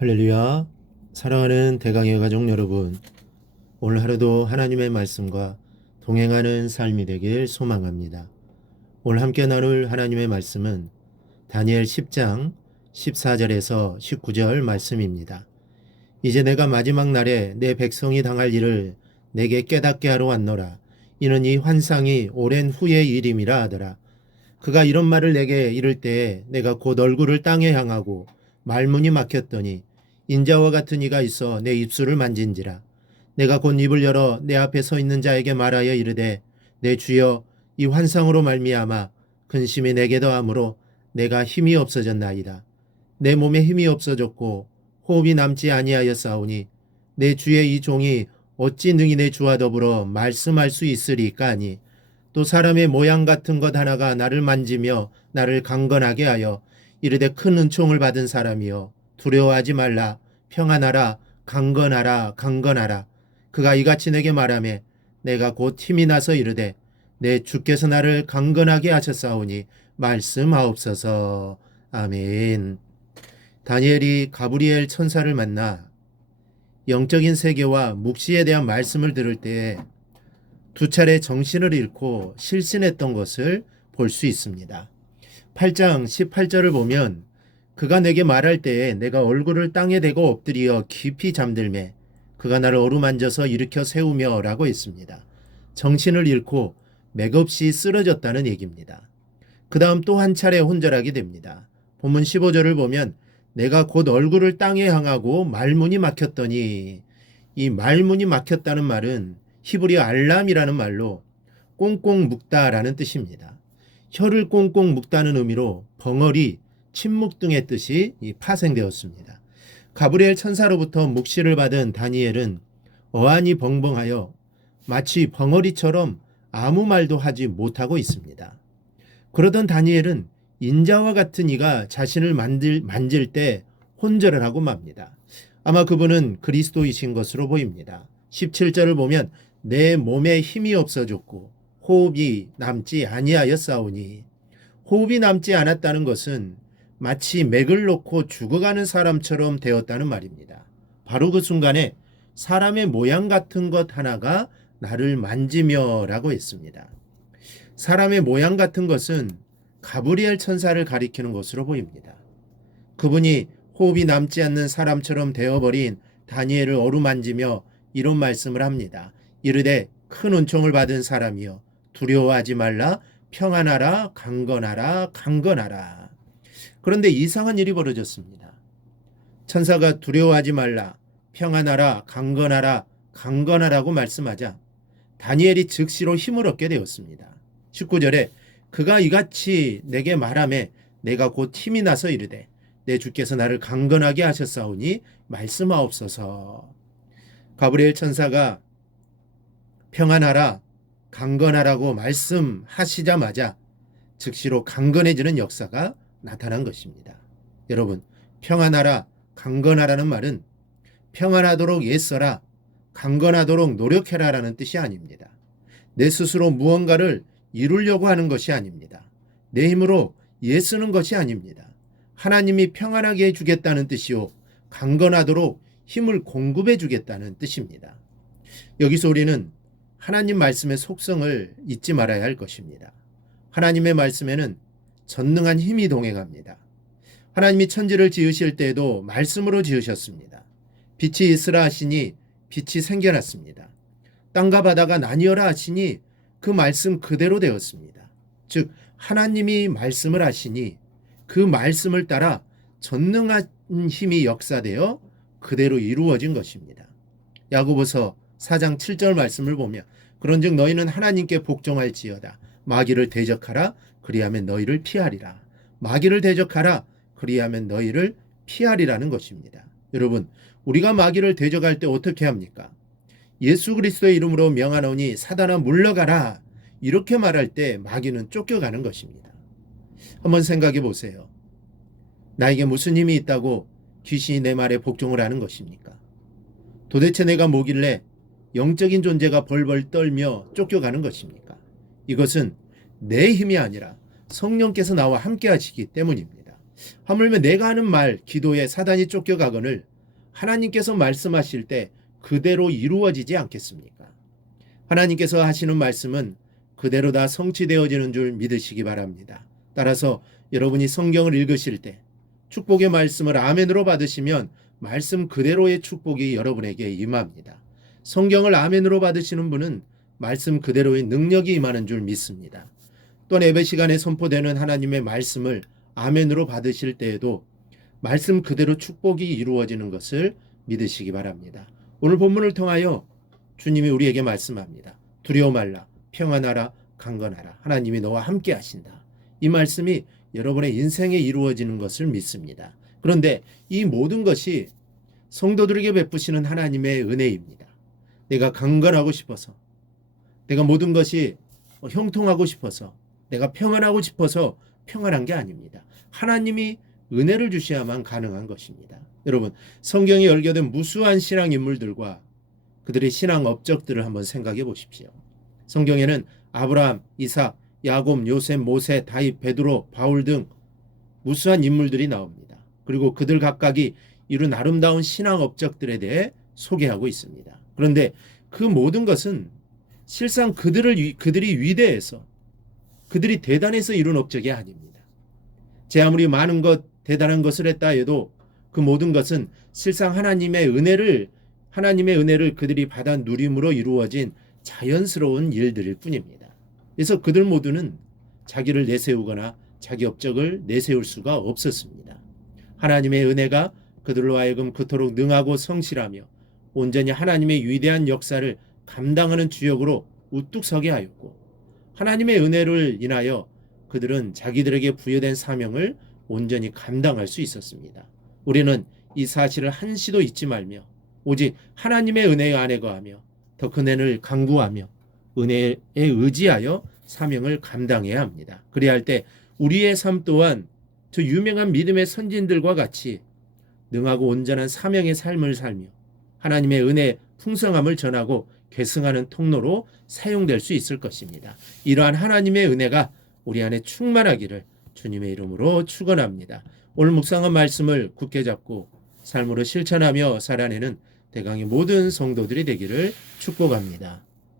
할렐루야. 사랑하는 대강의 가족 여러분, 오늘 하루도 하나님의 말씀과 동행하는 삶이 되길 소망합니다. 오늘 함께 나눌 하나님의 말씀은 다니엘 10장 14절에서 19절 말씀입니다. 이제 내가 마지막 날에 내 백성이 당할 일을 내게 깨닫게 하러 왔노라. 이는 이 환상이 오랜 후의 일임이라 하더라. 그가 이런 말을 내게 이를 때에 내가 곧 얼굴을 땅에 향하고 말문이 막혔더니 인자와 같은 이가 있어 내 입술을 만진지라. 내가 곧 입을 열어 내 앞에 서 있는 자에게 말하여 이르되 내 주여 이 환상으로 말미암아 근심이 내게 더하므로 내가 힘이 없어졌나이다. 내 몸에 힘이 없어졌고 호흡이 남지 아니하였사오니 내 주의 이 종이 어찌 능히 내 주와 더불어 말씀할 수 있으리까 하니 또 사람의 모양 같은 것 하나가 나를 만지며 나를 강건하게 하여 이르되 큰 은총을 받은 사람이여 두려워하지 말라. 평안하라. 강건하라. 강건하라. 그가 이같이 내게 말하매 내가 곧 힘이 나서 이르되 내 주께서 나를 강건하게 하셨사오니 말씀하옵소서. 아멘. 다니엘이 가브리엘 천사를 만나 영적인 세계와 묵시에 대한 말씀을 들을 때에 두 차례 정신을 잃고 실신했던 것을 볼 수 있습니다. 8장 18절을 보면 그가 내게 말할 때에 내가 얼굴을 땅에 대고 엎드리어 깊이 잠들매 그가 나를 어루만져서 일으켜 세우며 라고 했습니다. 정신을 잃고 맥없이 쓰러졌다는 얘기입니다. 그 다음 또 한 차례 혼절하게 됩니다. 본문 15절을 보면 내가 곧 얼굴을 땅에 향하고 말문이 막혔더니, 이 말문이 막혔다는 말은 히브리어 알람이라는 말로 꽁꽁 묶다라는 뜻입니다. 혀를 꽁꽁 묶다는 의미로 벙어리, 침묵 등의 뜻이 파생되었습니다. 가브리엘 천사로부터 묵시를 받은 다니엘은 어안이 벙벙하여 마치 벙어리처럼 아무 말도 하지 못하고 있습니다. 그러던 다니엘은 인자와 같은 이가 자신을 만질 때 혼절을 하고 맙니다. 아마 그분은 그리스도이신 것으로 보입니다. 17절을 보면 내 몸에 힘이 없어졌고 호흡이 남지 아니하였사오니, 호흡이 남지 않았다는 것은 마치 맥을 놓고 죽어가는 사람처럼 되었다는 말입니다. 바로 그 순간에 사람의 모양 같은 것 하나가 나를 만지며 라고 했습니다. 사람의 모양 같은 것은 가브리엘 천사를 가리키는 것으로 보입니다. 그분이 호흡이 남지 않는 사람처럼 되어버린 다니엘을 어루만지며 이런 말씀을 합니다. 이르되 큰 은총을 받은 사람이여 두려워하지 말라. 평안하라. 강건하라. 강건하라. 그런데 이상한 일이 벌어졌습니다. 천사가 두려워하지 말라. 평안하라. 강건하라. 강건하라고 말씀하자 다니엘이 즉시로 힘을 얻게 되었습니다. 19절에 그가 이같이 내게 말하매 내가 곧 힘이 나서 이르되 내 주께서 나를 강건하게 하셨사오니 말씀하옵소서. 가브리엘 천사가 평안하라, 강건하라고 말씀하시자마자 즉시로 강건해지는 역사가 나타난 것입니다. 여러분, 평안하라, 강건하라는 말은 평안하도록 애써라, 강건하도록 노력해라라는 뜻이 아닙니다. 내 스스로 무언가를 이루려고 하는 것이 아닙니다. 내 힘으로 애쓰는 것이 아닙니다. 하나님이 평안하게 해주겠다는 뜻이요, 강건하도록 힘을 공급해 주겠다는 뜻입니다. 여기서 우리는 하나님 말씀의 속성을 잊지 말아야 할 것입니다. 하나님의 말씀에는 전능한 힘이 동행합니다. 하나님이 천지를 지으실 때에도 말씀으로 지으셨습니다. 빛이 있으라 하시니 빛이 생겨났습니다. 땅과 바다가 나뉘어라 하시니 그 말씀 그대로 되었습니다. 즉 하나님이 말씀을 하시니 그 말씀을 따라 전능한 힘이 역사되어 그대로 이루어진 것입니다. 야고보서 4장 7절 말씀을 보면 그런즉 너희는 하나님께 복종할지어다. 마귀를 대적하라. 그리하면 너희를 피하리라. 마귀를 대적하라. 그리하면 너희를 피하리라는 것입니다. 여러분, 우리가 마귀를 대적할 때 어떻게 합니까? 예수 그리스도의 이름으로 명하노니 사단아 물러가라. 이렇게 말할 때 마귀는 쫓겨가는 것입니다. 한번 생각해 보세요. 나에게 무슨 힘이 있다고 귀신이 내 말에 복종을 하는 것입니까? 도대체 내가 뭐길래 영적인 존재가 벌벌 떨며 쫓겨가는 것입니까? 이것은 내 힘이 아니라 성령께서 나와 함께 하시기 때문입니다. 하물며 내가 하는 말, 기도에 사단이 쫓겨가거늘 하나님께서 말씀하실 때 그대로 이루어지지 않겠습니까? 하나님께서 하시는 말씀은 그대로 다 성취되어지는 줄 믿으시기 바랍니다. 따라서 여러분이 성경을 읽으실 때 축복의 말씀을 아멘으로 받으시면 말씀 그대로의 축복이 여러분에게 임합니다. 성경을 아멘으로 받으시는 분은 말씀 그대로의 능력이 임하는 줄 믿습니다. 또한 예배 시간에 선포되는 하나님의 말씀을 아멘으로 받으실 때에도 말씀 그대로 축복이 이루어지는 것을 믿으시기 바랍니다. 오늘 본문을 통하여 주님이 우리에게 말씀합니다. 두려워 말라, 평안하라, 강건하라. 하나님이 너와 함께 하신다. 이 말씀이 여러분의 인생에 이루어지는 것을 믿습니다. 그런데 이 모든 것이 성도들에게 베푸시는 하나님의 은혜입니다. 내가 강건하고 싶어서, 내가 모든 것이 형통하고 싶어서, 내가 평안하고 싶어서 평안한 게 아닙니다. 하나님이 은혜를 주셔야만 가능한 것입니다. 여러분, 성경에 열거된 무수한 신앙 인물들과 그들의 신앙 업적들을 한번 생각해 보십시오. 성경에는 아브라함, 이삭, 야곱, 요셉, 모세, 다윗, 베드로, 바울 등 무수한 인물들이 나옵니다. 그리고 그들 각각이 이룬 아름다운 신앙 업적들에 대해 소개하고 있습니다. 그런데 그 모든 것은 실상 그들이 위대해서, 그들이 대단해서 이룬 업적이 아닙니다. 제 아무리 많은 것, 대단한 것을 했다 해도 그 모든 것은 실상 하나님의 은혜를 그들이 받아 누림으로 이루어진 자연스러운 일들일 뿐입니다. 그래서 그들 모두는 자기를 내세우거나 자기 업적을 내세울 수가 없었습니다. 하나님의 은혜가 그들로 하여금 그토록 능하고 성실하며 온전히 하나님의 위대한 역사를 감당하는 주역으로 우뚝 서게 하였고, 하나님의 은혜를 인하여 그들은 자기들에게 부여된 사명을 온전히 감당할 수 있었습니다. 우리는 이 사실을 한시도 잊지 말며 오직 하나님의 은혜 안에 거하며 더 큰 은혜를 간구하며 은혜에 의지하여 사명을 감당해야 합니다. 그래야 할 때 우리의 삶 또한 저 유명한 믿음의 선진들과 같이 능하고 온전한 사명의 삶을 살며 하나님의 은혜 풍성함을 전하고 계승하는 통로로 사용될 수 있을 것입니다. 이러한 하나님의 은혜가 우리 안에 충만하기를 주님의 이름으로 축원합니다. 오늘 묵상한 말씀을 굳게 잡고 삶으로 실천하며 살아내는 대강의 모든 성도들이 되기를 축복합니다.